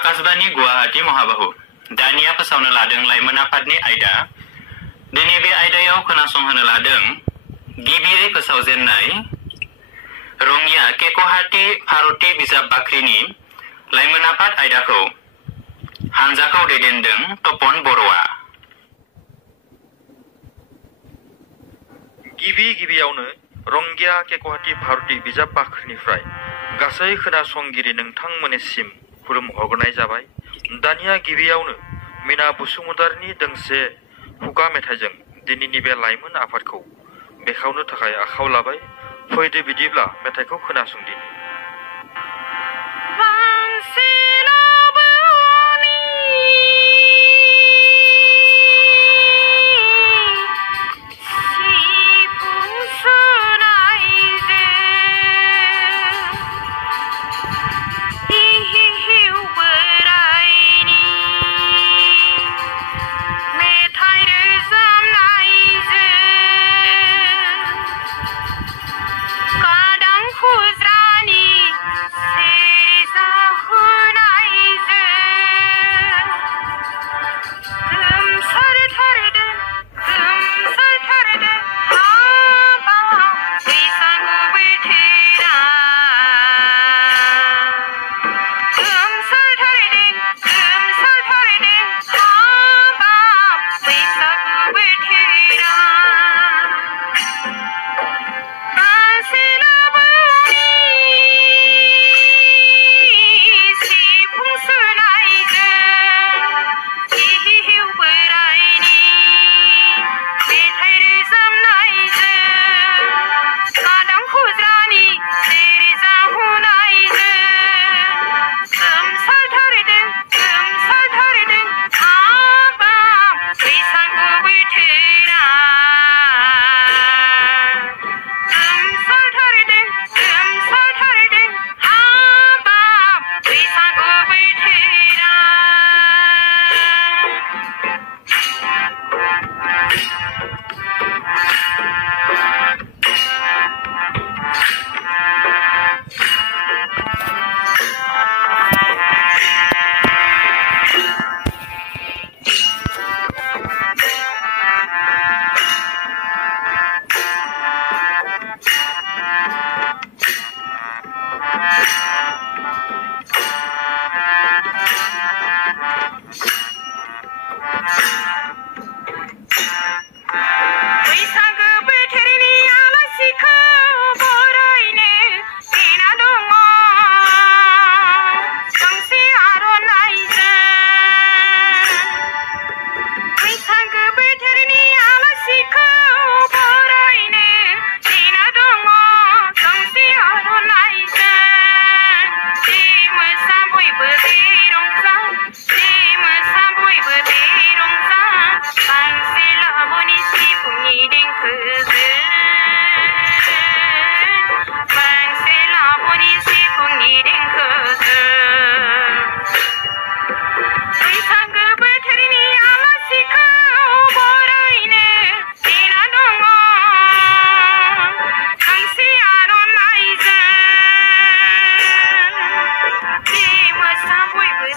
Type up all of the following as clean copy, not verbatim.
आकाशबाणी गुवाहाटी महाबाहु दानिया फोसावनो लादों लाइमोन आफादनि आयदा दिनै बे आयदायाव खोनासंहोनो लादों गिबियै फोसावजेननाय रंगिया केक'हाटी भारती बिजाब बाख्रिनि लाइमोन आफाद आयदाखौ हानजाखौ दैदेनदों तपन बर'आ। गिबियावनो रंगिया केक'हाटी भारती बिजाब बाख्रिनिफ्राय गासै खोनासंगिरि नोंथांमोननिसिम खुलुमहरनाय जाबाय। दानिया गिबियावनो मीना बसुमतारीनि दोंसे खुगा मेथाइजों दिनैनि बे लाइमोन आफादखौ बेखेवनो थाखाय आखायाव लाबाय। फैदो बिदिब्ला मेथाइखौ खोनासंदिनि।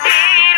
Bye.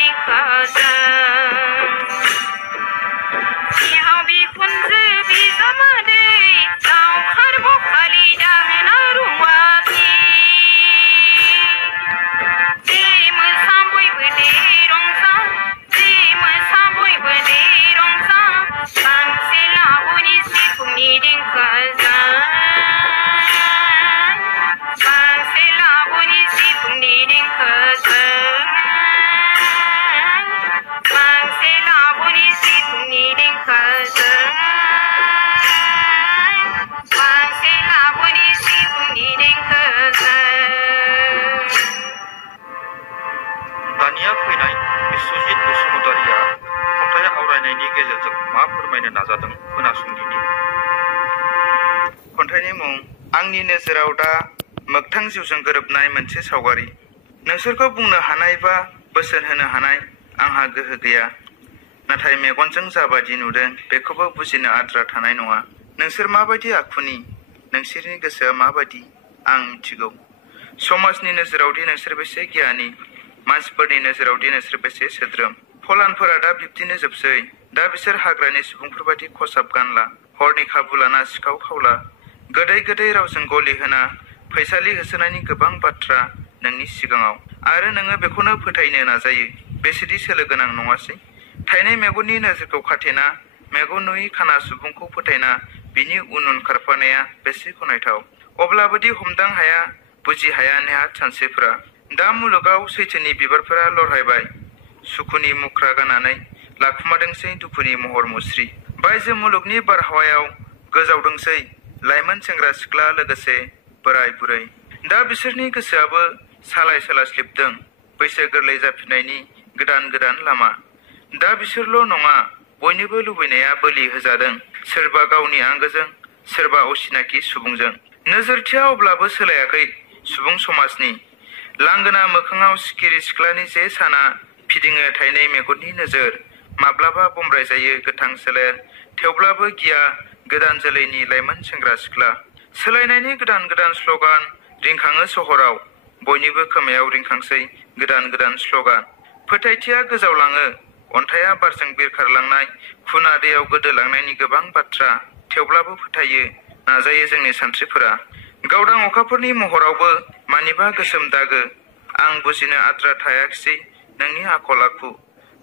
देंखोजों बिहाव बिखुनजो बिजामादै लावखार बखालि दाहोना रुवाथि जे मोसा बयबो दे रंजा जे मोसा बयबो दे रंजा गांसे लाबोनि सिफुंनि देंखोजों गांसे लाबोनि सिफुंनि देंखोजों गांसे लाबोनि सिफुंनि देंखोजों गांसे लाबोनि सिफुंनि देंखोजों दानिया फैनाय बिस्वजित बसुमतारिया खन्थाइ आवरायनायनि गेजेरजों मा फोरमायनो नाजादों खोनासंदिनि। खन्थाइनि मुं आंनि नोजोराव दा मोगथां जिउजों गोरोबनाय मोनसे सावगारि। नोंसोरखौ बुंनो हानाय बा बोसोन होनो हानाय आंहा गोहो गैया, नाथाय मेगनजों जाबादि नुदों बेखौबो बुजिनो आद्रा थानाय नङा। नोंसोर माबायदि आखुनि, नोंसोरनि गोसोआ माबायदि आं मिथिगौ। समाजनि नोजोरावदि नोंसोर बेसे गियानि, मानसिफोरनि नोजोरावदि नोंसोर बेसे सोद्रोम। फलानफोरा दा बिब्दिनो जोबसै। दा बिसोर हाग्रानि सुबुंफोर बायदि खसाब गानला, हरनि खाबु लाना सिखाव खावला, गोदै गोदै रावजों गलि होना फैसालि होसोनायनि गोबां बाथ्रा नोंनि सिगाङाव, आरो नोङो बेखौनो फोथायनो नाजायो। बेसेदि सोलो गोनां नङासै? थाइनै मेगननि नोजोरखौ खाथेना मेगन नुयै खाना सुबुंखौ फोथायना बिनि उन उन खारफानाया बेसे गनायथाव। अब्लाबोदि हमदां हाया, बुजि हाया नेहाथ सानस्रिफोरा। दा मुलुगाव सैथोनि बिबारफोरा लरहायबाय, सुखुनि मुख्रा गाननानै लाखुमादोंसै दुखुनि महर मुस्रि। बायजो मुलुगनि बारहावायाव गोजावदोंसै लाइमोन सेंग्रा सिख्ला लोगोसे बोराय बुरै। दा बिसोरनि गोसोआबो सालाय सोलास्लिबदों बैसो गोरलै जाफिननायनि गोदान गोदान लामा। दा बिसोरल' नङा, बयनिबो लुबैनाया बोलि होजादों, सोरबा गावनि आंगोजों, सोरबा असिनाखि सुबुंजों। नोजोरथिया अब्लाबो सोलायाखै सुबुं समाजनि। लांगोना मोखाङाव सिखिरि सिख्लानि जे साना फिदिङो थाइनै मेगननि नोजोर। माब्लाबा बम्ब्राय जायो गोथां सोलेर, थेवब्लाबो गिया गोदान जोलैनि लाइमोन सेंग्रा सिख्ला। सोलायनायनि गोदान गोदान स्लगान रिंखाङो सहराव, बयनिबो खोमायाव रिंखांसै गोदान गोदान स्लगान। फोथायथिया गोजावलाङो, अन्थाइया बारजों बिरखारलांनाय, खुना दैयाव गोदोलांनायनि गोबां बाथ्रा। थेवब्लाबो फोथायो, नाजायो जोंनि सानस्रिफोरा। गावदां अखाफोरनि महरावबो मानिबा गोसोम दागो। आं बुजिनो आद्रा थायाखिसै नोंनि आखल आखु।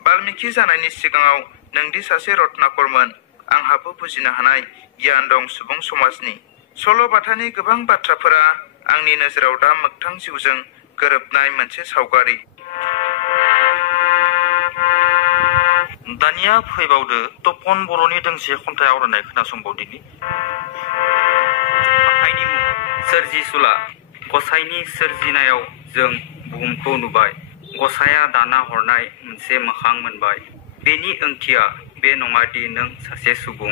बाल्मिकि जानायनि सिगाङाव नोंदि सासे रत्नाकरमोन, आंहाबो बुजिनो हानाय गियान दं सुबुं समाजनि। सल' बाथानि गोबां बाथ्राफोरा आंनि नोजोराव दा मोगथां जिउजों गोरोबनाय मोनसे सावगारि। दानिया फैबावदो तपन बर'नि दोंसे खन्थाइ आवरायनाय खोनासंबावदिनि। खन्थाइनि मुं सोरजिसुला। गसाइनि सोरजिनायाव जों बुहुमखौ नुबाय, गसाया दाना हरनाय मोनसे मोखां मोनबाय। बेनि ओंथिया बे नङादि नों सासे सुबुं।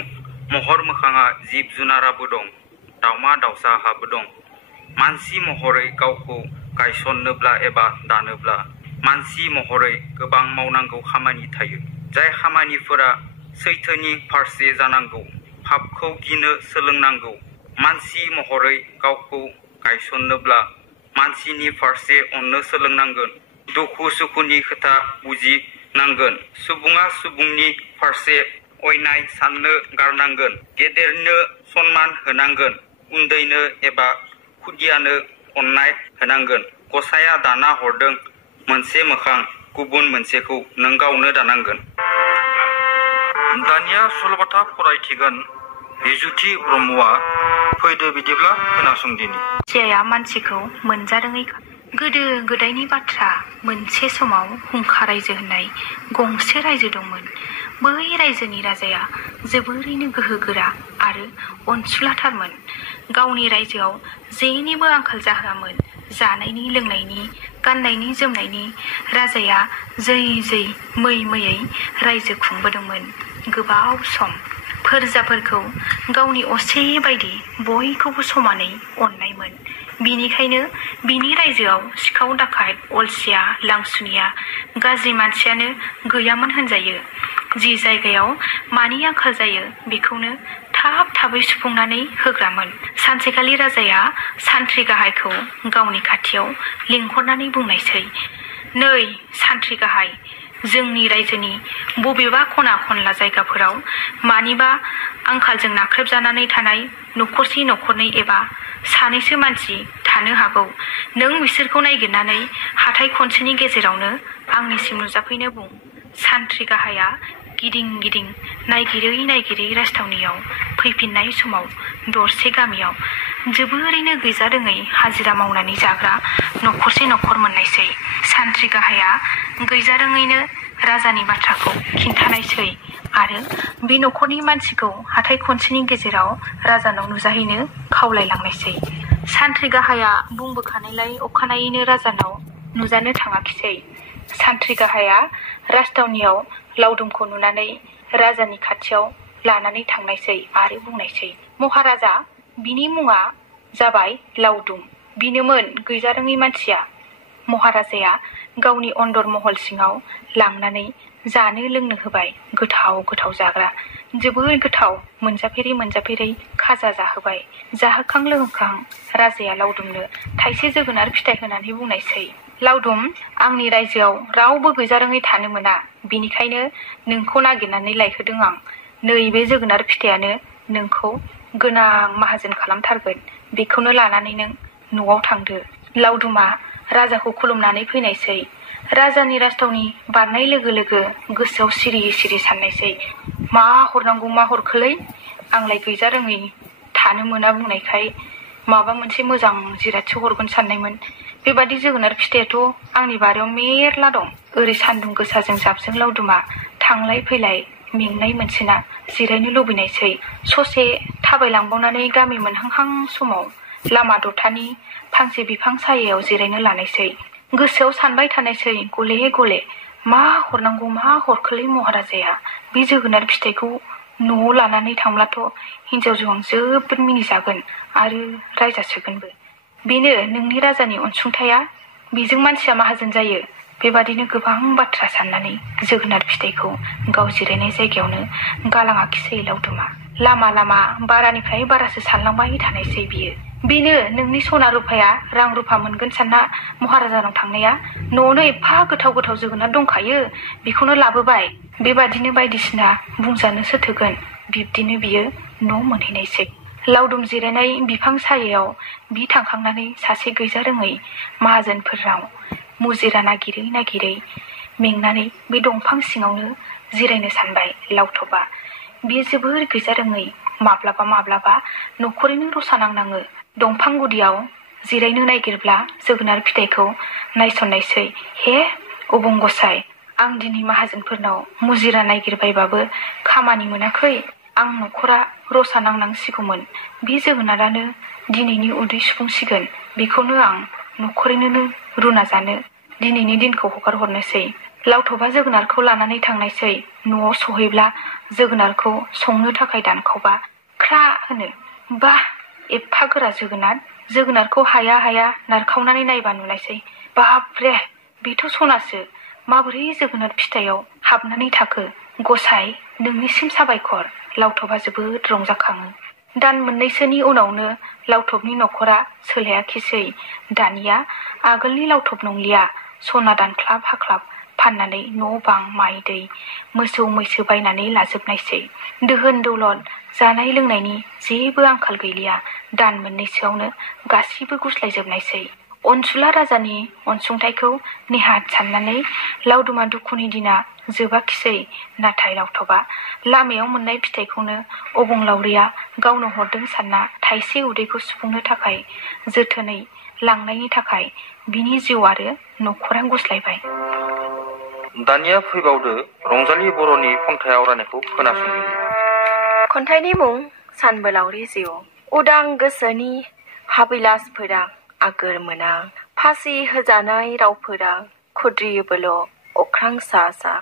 महर मोखाङा जिब जुनाराबो दं, दावमा दावसाहाबो दं। मानसि महरै गावखौ गायसननोब्ला एबा दानोब्ला मानसि महरै गोबां मावनांगौ खामानि थायो, जाय खामानिफोरा सैथोनि फारसे जानांगौ। पापखौ गिनो सोलोंनांगौ। मानसि महरै गावखौ गायसननोब्ला मानसिनि फारसे अननो सोलोंनांगोन, दुखु सुखुनि खोथा बुजिनांगोन। सुबुङा सुबुंनि फारसे अयनाय साननो गारनांगोन, गेदेरनो सनमान होनांगोन, उन्दैनो एबा खुदियानो अननाय होनांगोन। गसाया दाना हरदों मोनसे मोखां, गुबुन मोनसेखौ नों गावनो दानांगोन। दानिया सल'बाथा फरायथिगोन बिजुथि ब्रह्मआ। फैदो बिदिब्ला खोनासंदिनि। जिया मानसिखौ मोनजारोङै। गोदो गोदायनि बाथ्रा। मोनसे समाव हुंखा रायजो होननाय गंसे रायजो दंमोन। बै रायजोनि राजाया जोबोरैनो गोहोगोरा आरो अनसुलाथारमोन। गावनि रायजोआव जेनिबो आंखाल जाहोआमोन। जानायनि लोंनायनि, गाननायनि जोमनायनि राजाया जै जै मै मैयै रायजो खुंबोदोंमोन गोबाव सम। फोरजाफोरखौ गावनि असे बायदि बयखौबो समानै अननायमोन। बिनिखायनो बिनि रायजोआव सिखाव दाखायत, अलसिया, लांसुनिया, गाज्रि मानसियानो गैयामोन होनजायो। जि जायगायाव मानि आंखाल जायो बेखौनो थाब थाबै सुफुंनानै होग्रामोन। सानसेखालि राजाया सान्थ्रि गाहायखौ गावनि खाथियाव लिंहरनानै बुंनायसै, नै सान्थ्रि गाहाय, जोंनि रायजोनि बबेबा खना खनला जायगाफोराव मानिबा आंखालजों नाख्रेबजानानै थानाय न'खरसे न'खरनै एबा सानैसो मानसि थानो हागौ। नों बिसोरखौ नागिरनानै हाथाय खनसेनि गेजेरावनो आंनिसिम नुजाफैनो बुं। सान्थ्रि गाहाया गिदिं गिदिं नायगिरै राजथावनियाव फैफिननाय समाव दरसे गामियाव जोबोरैनो गैजारोङै हाजिरा मावनानै जाग्रा न'खरसे न'खर मोननायसै। सान्थ्रि गाहाया गैजारोङैनो राजानि बाथ्राखौ खिन्थानायसै आरो बे न'खरनि मानसिखौ हाथाय खनसेनि गेजेराव राजानाव नुजाहैनो खावलायलांनायसै। सान्थ्रि गाहाया बुंबोखानायलाय अखानायैनो राजानाव नुजानो थाङाखिसै। सान्थ्रि गाहाया राजथावनियाव लावदुमखौ नुनानै राजानि खाथियाव लानानै थांनायसै आरो बुंनायसै, महाराजा, बिनि मुङा जाबाय लावदुम। बिनोमोन गैजारोङै मानसिया। महाराजाया गावनि अन्दर महल सिङाव लांनानै जानो लोंनो होबाय। गोथाव गोथाव जाग्रा, जोबोर गोथाव मोनजाफेरै खाजा जाहोबाय। जाहोखां लोंहोखां राजाया लावदुमनो थाइसे जोगोनार फिथाइ होनानै बुंनायसै, लावदुम, आंनि रायजोआव रावबो गैजारोङै थानो मोना, बेनिखायनो नोंखौ नागिरनानै लायहोदों आं। नैबे जोगोनार फिथाइयानो नोंखौ गोनां माहाजोन खालामथारगोन। बेखौनो लानानै नों न'आव थांदो। लावदुमा राजाखौ खुलुमनानै फैनायसै। राजानि राजथावनि बारनाय लोगो लोगो गोसोआव सिरि सिरि साननायसै, मा हरनांगौ मा हरखोलै, आंलाय गैजारोङै थानो मोना बुंनायखाय माबा मोनसे मोजां जिरादसो हरगोन साननायमोन। बेबादि जोगोनार फिथाइयाथ' आंनि बारियाव मेरला दं। ओरै सान्दुं गोसाजों जाबजों लावदुमा थांलाय फैलाय मेंनाय मोनसेना जिरायनो लुबैनायसै। ससे थाबायलांबावनानै गामि मोनहांहां समाव लामा दथानि फांसे बिफां सायायाव जिरायनो लानायसै। गोसोआव सानबाय थानायसै गले गले, मा हरनांगौ मा हरखोलै महाराजाया, बे जोगोनार फिथाइखौ न'आव लानानै थांब्लाथ' हिनजाव जौआं जोबोद मिनिजागोन आरो रायजासोगोनबो। बेनो नोंनि राजानि अनसुंथाया, बेजों मानसिया माहाजोन जायो। बेबादिनो गोबां बाथ्रा साननानै जोगोनार फिथाइखौ गाव जिरायनाय जायगायावनो गालाङाखिसै लावदुमा। लामा लामा बारानिफ्राय बारासो सानलांबाय थानायसै बियो। बेनो नोंनि सना रुफाया रां रुफा मोनगोन सानना महाराजानाव थांनाया, न'आवनो एफा गोथाव गोथाव जोगोनार दंखायो, बेखौनो लाबोबाय। बेबादिनो बायदिसिना बुंजानोसो थोगोन। बिब्दिनो बियो न' मोनहैनायसै। लावदुम जिरायनाय बिफां सायायाव बि थांखांनानै सासे गैजारोङै माहाजोनफोराव मुजिरा नागिरै मेंनानै बे दंफां सिङावनो जिरायनो सानबाय लावथबा। बियो जोबोर गैजारोङै, माब्लाबा न'खरैनो रसा नांनाङो। दंफां गुदियाव जिरायनो नागिरब्ला जोगोनार फिथाइखौ नायसननायसै, हे अबं गसाइ, आं दिनै माहाजोनफोरनाव मुजिरा नागिरबायबाबो खामानि मोनाखै। आं न'खरा रसा नांनांसिगौमोन। बे जोगोनारानो दिनैनि उदै सुफुंसिगोन। बेखौनो आं न'खरैनो रुना जानो दिनैनि दिनखौ हगार हरनोसै। लावथबा जोगोनारखौ लानानै थांनायसै। न'आव सहैब्ला जोगोनारखौ संनो थाखाय दानखावबा ख्रा होनो, बाह, एफा गोरा जोगोनारखौ हाया नारखावनानै नायबा नुनायसै, बाबरे, बेथ' सनासो, माबोरै जोगोनार फिथाइयाव हाबनानै थाखो? गसाइ, नोंनिसिम साबायखर। लावथबा जोबोद रंजाखाङो। दान मोननैसोनि उनावनो लावथबनि न'खरा सोलायाखिसै। दानिया आगोलनि लावथब नंलिया। सना दानख्लाब हाख्लाब फाननानै न' बां माइ दै मोसौ मैसो बायनानै लाजोबनायसै। दोहोन दौलद जानाय लोंनायनि जेबो आंखाल गैलिया। दान मोननैसोआवनो गासैबो गुस्लायजोबनायसै। अनसुला राजानि अनसुंथाइखौ नेहाथ साननानै लावदुमा दुखुनि दिना जोबाखिसै। नाथाय लावथबा लामायाव मोननाय फिथाइखौनो अबंलावरिया गावनो हरदों सानना थाइसे उदैखौ सुफुंनो थाखाय जोथोनै लांनायनि थाखाय बिनि जिउ आरो न'खरा गुस्लायबाय। दानिया फैबावदो रंजालि बर'नि खन्थाइ आवरायनायखौ खोनासंनि। खन्थाइनि मुं सानबोलावरि जिउ। उदां गोसोनि हाबिलासफोरा आगोर मोना, फासि होजानाय रावफोरा खुद्रियोबोल' अख्रां सा सा।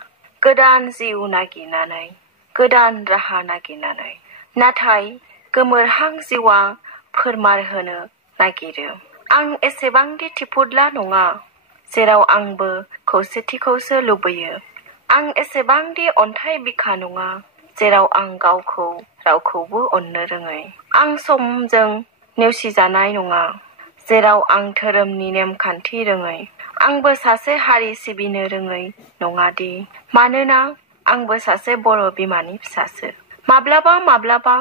गोदान जिउ नागिरनानै, गोदान राहा नागिरनानै, नाथाय गोमोरहां जिउआ फोरमार होनो नागिरो। आं एसेबांदि थिफुदला नङा, जेराव आंबो खौसेथिखौसो लुबैयो। आं एसेबांदि अन्थाइ बिखा नङा, जेराव आं गावखौ रावखौबो अननो रोङै। आं समजों नेवसिजानाय नङा, जेराव आं धोरोमनि नेमखान्थि रोङै। आंबो सासे हारि सिबिनो रोङै नङादि मानोना आंबो सासे बर' बिमानि फिसासो माब्लाबा माब्लाबा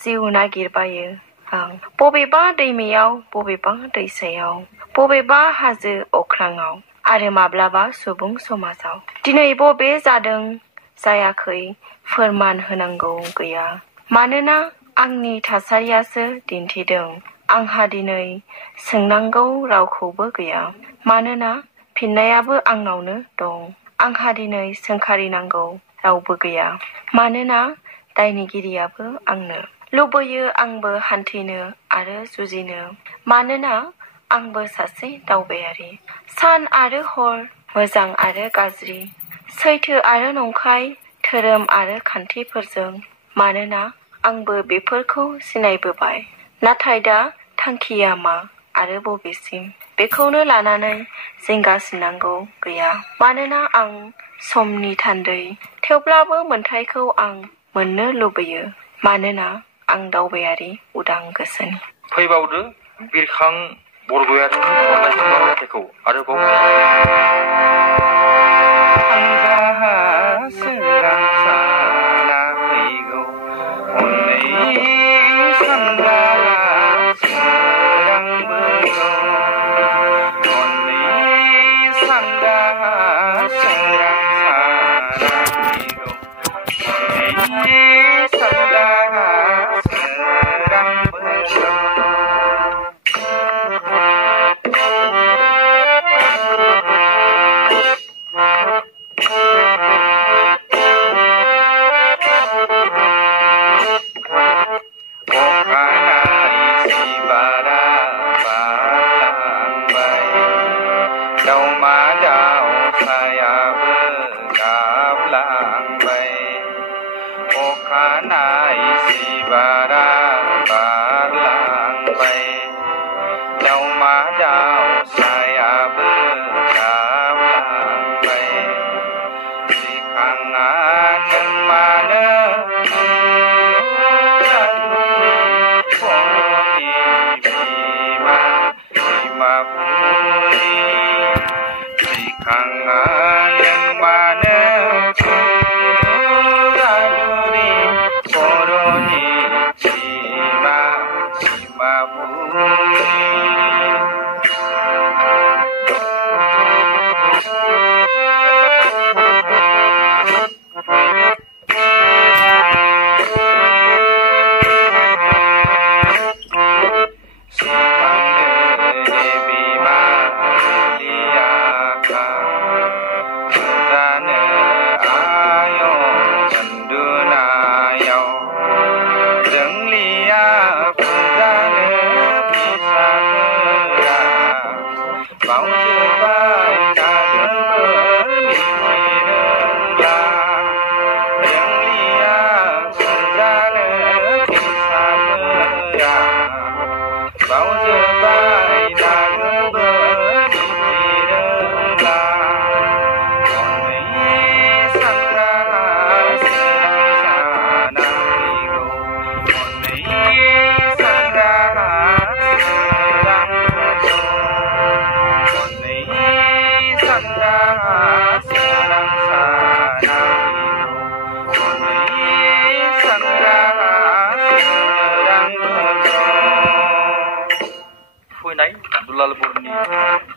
जिउ नागिरबायो आं बबेबा दैमायाव बबेबा दैसायाव बबेबा हाजो अख्राङाव आरो माब्लाबा सुबुं समाजाव दिनै बबे जादों जायाखै फोरमान होनांगौ गैया मानोना आंनि थासारियासो दिन्थिदों आंहा दिनै सोंनांगौ रावखौबो गैया मानोना फिननायाबो आंनावनो दं आंहा दिनै सोंखारिनांगौ रावबो गैया मानोना दायनिगिरियाबो आंनो लुबैयो आंबो हान्थिनो आरो जुजिनो मानोना आंबो सासे दावबायारि सान आरो हर मोजां आरो गाज्रि सैथो आरो नंखाय धोरोम आरो खान्थिफोरजों मानोना आंबो बेफोरखौ सिनायबोबाय नाथाय दा थांखिया मा आरो बबेसिम बेखौनो लानानै जिंगासिनांगौ गैया मानोना आं समनि थान्दै थेवब्लाबो मोन्थायखौ आं मोननो लुबैयो मानोना आं दावबायारि उदां गोसोनि फैबावदो बिरखां बरगयारिनि खन्नाय मेथाइखौ आरोबाव सानजाहा सोरां साना फैगौ हनै सानजाहा सोरांबोगौ हनै सानजाहा सोरां साना फैगौ हनै सानजाहा सोरांबोगौ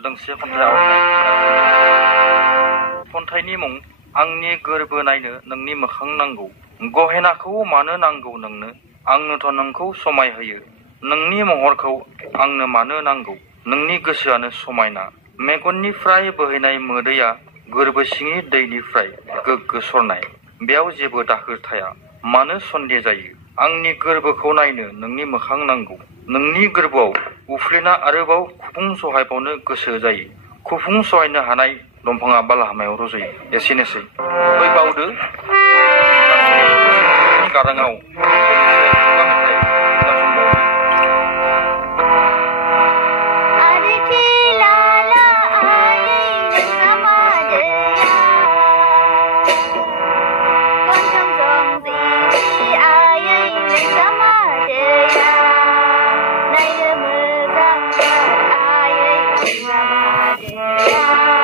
दोंसे खन्थाइ खन्थाइनि मुं आंनि गोरबो नायनो नोंनि मोखां नांगौ गहेनाखौ मानो नांगौ नोंनो आंनोथ' नोंखौ समाय होयो नोंनि महरखौ आंनो मानो नांगौ नोंनि गोसोआनो समायना मेगननिफ्राय बोहैनाय मोदैया गोरबो सिंनि दैनिफ्राय गोग्गो सरनाय बेयाव जेबो दाखोर थाया मानो सन्देह जायो आंनि गोरबोखौ नायनो नोंनि मोखां नांगौ नोंनि गोरबोआव उफ्लेना आरोबाव खुफुं सहायबावनो गोसो जायो खुफुं सहायनो हानाय दंफाङा बालाहामायाव रज'यो एसेनोसै फैबावदो गाराङाव Yeah.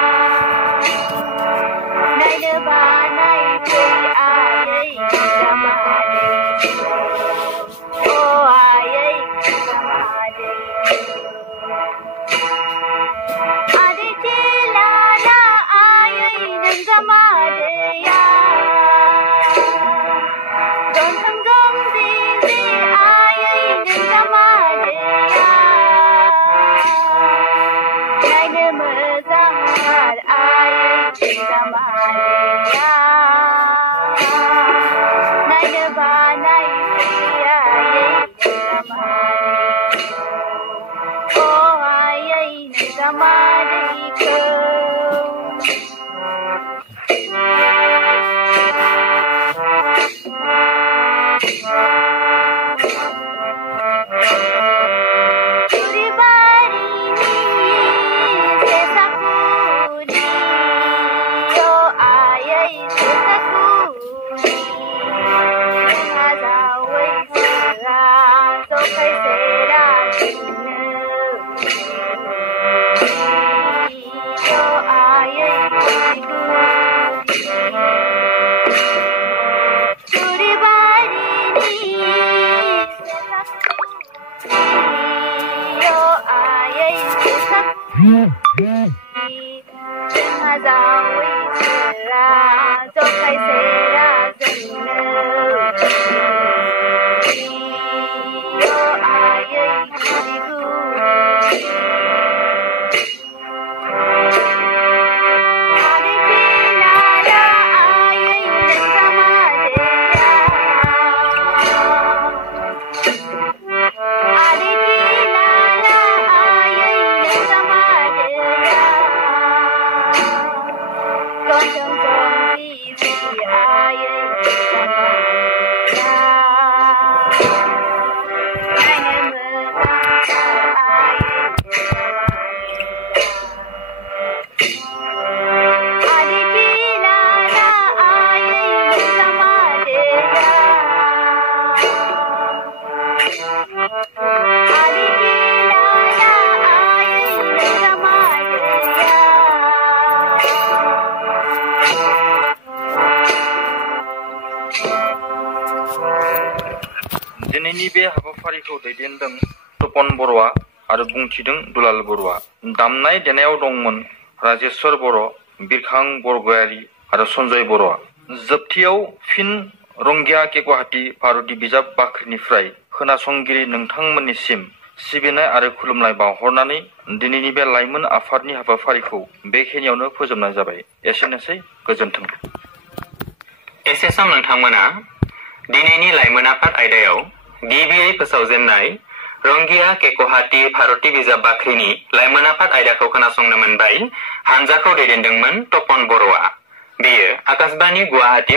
दिनैनि बे हाबाफारिखौ दैदेनदों तपन बर'आ आरो बुंथिदों दुलाल बर'आ। दामनाय देनायाव दंमोन राजेश्वर बर', बिरखां बरगयारी आरो सन्जय बर'आ। जोबथियाव फिन रंगिया के गुवाहाटी भारतनि बिजाब बाख्रिनिफ्राय खोनासंगिरि नोंथांमोननिसिम सिबिनाय आरो खुलुमनाय बावहरनानै दिनैनि बे लाइमोन आफादनि हाबाफारिखौ बेखिनियावनो फोजोबनाय जाबाय। एसेनोसै, गोजोन्थों। एसे सम नोंथांमोना दिनैनि लाइमोन आफाद आयदायाव गिबियै फोसावजेननाय रंगिया के गुवाहाटी भारतनि बिजाब बाख्रिनि लाइमोन आफाद आयदाखौ खोनासंनो मोनबाय। हानजाखौ दैदेनदोंमोन तपन बर'आ। बेयो आकाशबाणी गुवाहाटी